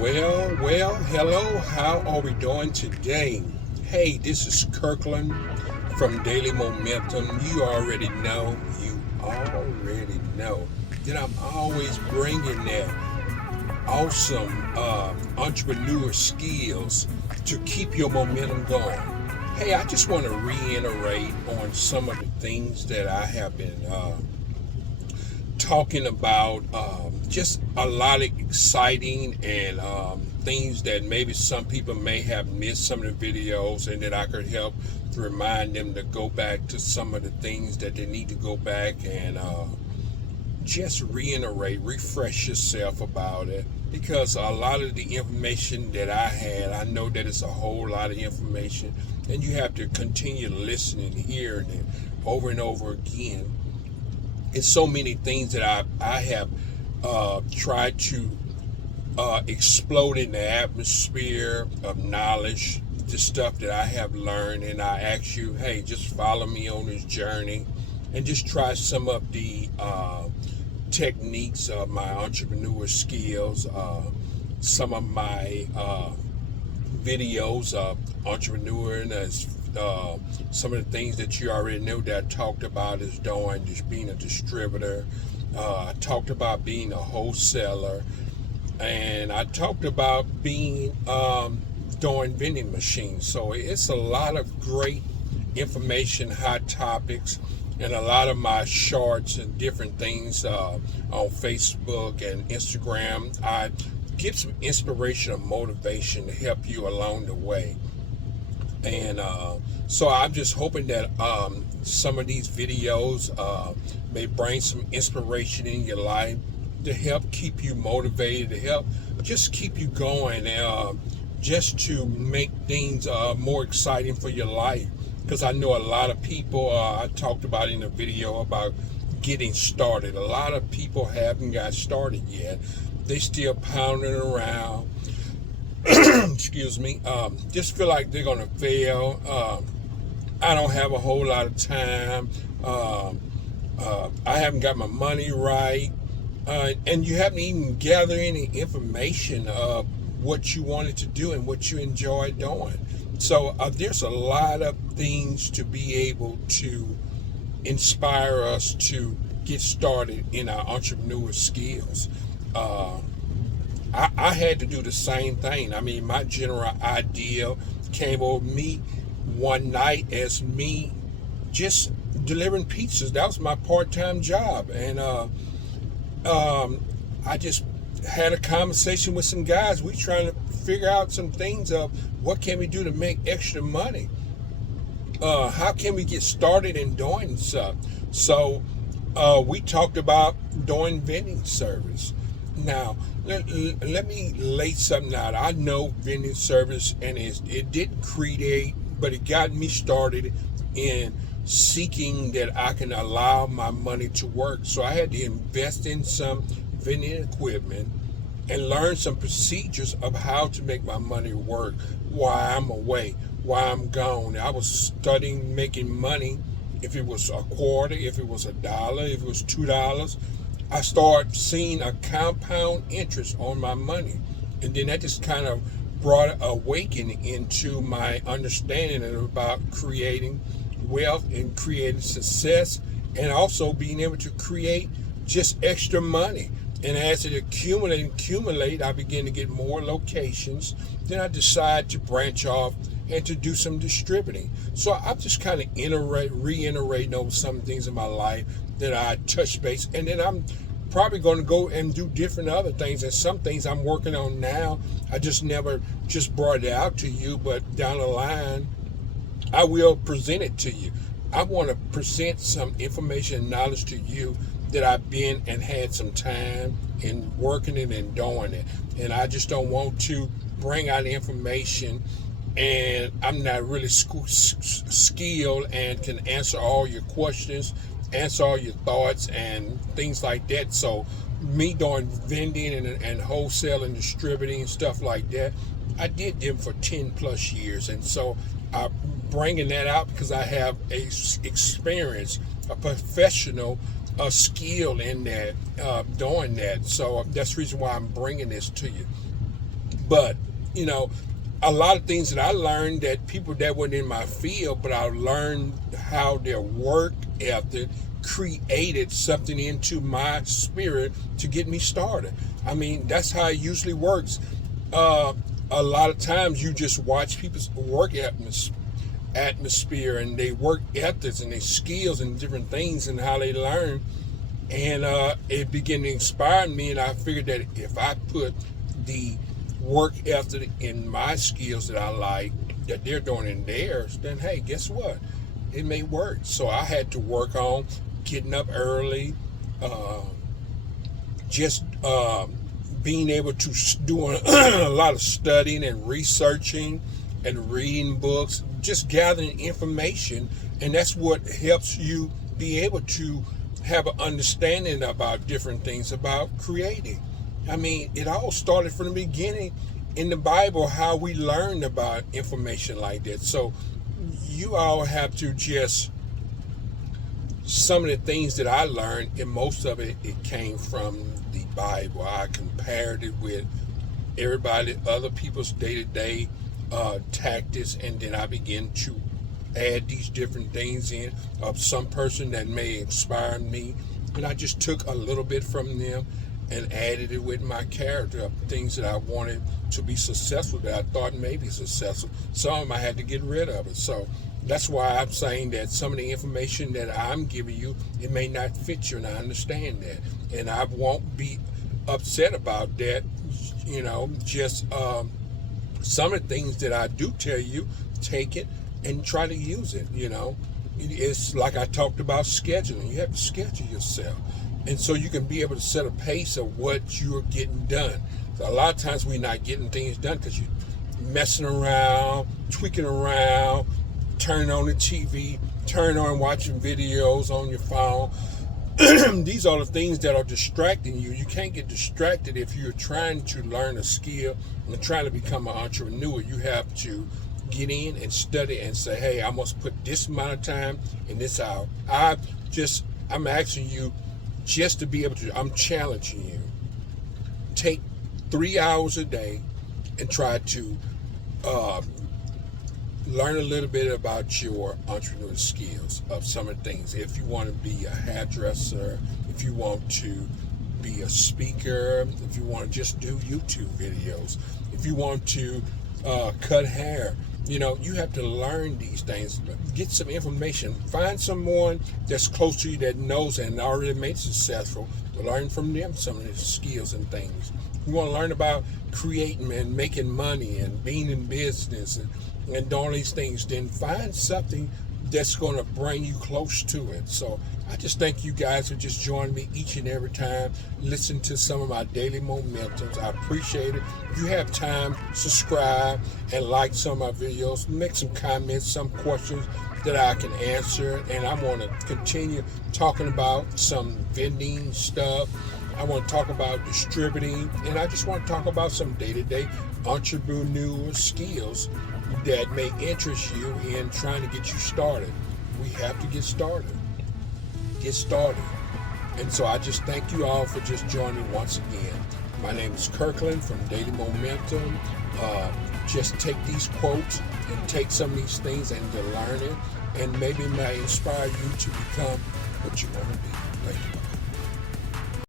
Hello, how are we doing today? Hey, this is Kirkland from Daily Momentum. You already know that I'm always bringing that awesome entrepreneur skills to keep your momentum going. Hey, I just want to reiterate on some of the things that I have been talking about, just a lot of exciting and things that maybe some people may have missed some of the videos, and that I could help to remind them to go back to some of the things that they need to go back and just reiterate, refresh yourself about it. Because a lot of the information that I had, I know that it's a whole lot of information, and you have to continue listening, hearing it over and over again. It's so many things that I have tried to explode in the atmosphere of knowledge, the stuff that I have learned, and I ask you, hey, just follow me on this journey and just try some of the techniques of my entrepreneur skills, some of my videos of entrepreneuring, some of the things that you already know that I talked about is doing, just being a distributor. I talked about being a wholesaler, and I talked about being doing vending machines. So it's a lot of great information, hot topics, and a lot of my shorts and different things on Facebook and Instagram. I give some inspiration and motivation to help you along the way. And so I'm just hoping that some of these videos may bring some inspiration in your life to help keep you motivated, to help just keep you going, just to make things more exciting for your life. Because I know a lot of people, I talked about in a video about getting started. A lot of people haven't got started yet. They still pounding around. Excuse me. Just feel like they're gonna fail. I don't have a whole lot of time. I haven't got my money right, and you haven't even gathered any information of what you wanted to do and what you enjoy doing. So there's a lot of things to be able to inspire us to get started in our entrepreneur skills. I had to do the same thing. I mean, my general idea came over me one night as me just delivering pizzas. That was my part-time job. And I just had a conversation with some guys. We trying to figure out some things of what can we do to make extra money. How can we get started in doing stuff? So we talked about doing vending service. Now, let me lay something out. I know vending service, and it didn't create, but it got me started in seeking that I can allow my money to work. So I had to invest in some vending equipment and learn some procedures of how to make my money work while I'm away, while I'm gone. I was studying making money. If it was a quarter, if it was $1, if it was $2, I started seeing a compound interest on my money. And then that just kind of brought an awakening into my understanding about creating wealth and creating success, and also being able to create just extra money. And as it accumulate, I began to get more locations. Then I decided to branch off and to do some distributing. So I'm just kind of reiterating over some things in my life that I touch base, and then I'm probably going to go and do different other things. And some things I'm working on now, I just never just brought it out to you, but down the line, I will present it to you. I want to present some information and knowledge to you that I've been and had some time in working it and doing it. And I just don't want to bring out information and I'm not really skilled and can answer all your questions, answer all your thoughts and things like that. So me doing vending and wholesale and distributing and stuff like that, I did them for 10 plus years. And so I'm bringing that out because I have a experience, a professional skill in that, doing that. So that's the reason why I'm bringing this to you. But, you know, a lot of things that I learned that people that weren't in my field, but I learned how their work ethic created something into my spirit to get me started. I mean, that's how it usually works. A lot of times you just watch people's work atmosphere and they work ethics and their skills and different things and how they learn. And it began to inspire me, and I figured that if I put the work ethic in my skills that I like, that they're doing in theirs, then hey, guess what? It may work. So I had to work on getting up early, just being able to do a lot of studying and researching and reading books, just gathering information, and that's what helps you be able to have an understanding about different things about creating. I mean, it all started from the beginning in the Bible, how we learned about information like that. So you all have to just, some of the things that I learned, and most of it came from the Bible. I compared it with everybody, other people's day-to-day tactics, and then I began to add these different things in of some person that may inspire me, and I just took a little bit from them and added it with my character of things that I wanted to be successful, that I thought may be successful. Some of them I had to get rid of it. So that's why I'm saying that some of the information that I'm giving you, it may not fit you, and I understand that, and I won't be upset about that. You know, just some of the things that I do tell you, take it and try to use it. You know, it's like I talked about scheduling. You have to schedule yourself, and so you can be able to set a pace of what you're getting done. So a lot of times we're not getting things done because you're messing around, tweaking around, turning on the TV, turning on watching videos on your phone. These are the things that are distracting you. You can't get distracted if you're trying to learn a skill and trying to become an entrepreneur. You have to get in and study and say, hey, I must put this amount of time in this hour. I'm asking you just to be able to, I'm challenging you. Take 3 hours a day and try to learn a little bit about your entrepreneurial skills of some of the things. If you want to be a hairdresser, if you want to be a speaker, if you want to just do YouTube videos, if you want to cut hair, you know, you have to learn these things. Get some information. Find someone that's close to you that knows and already made successful. Learn from them some of the skills and things. You want to learn about creating and making money and being in business and doing these things, then find something that's going to bring you close to it. So I just thank you guys for just joining me each and every time. Listen to some of my daily momentums. I appreciate it. If you have time, subscribe and like some of my videos. Make some comments, some questions that I can answer. And I want to continue talking about some vending stuff. I want to talk about distributing. And I just want to talk about some day-to-day entrepreneurial skills that may interest you in trying to get you started. We have to get started. Get started. And so I just thank you all for just joining once again. My name is Kirkland from Daily Momentum. Just take these quotes and take some of these things and to learn it, and maybe it might inspire you to become what you want to be. Thank you.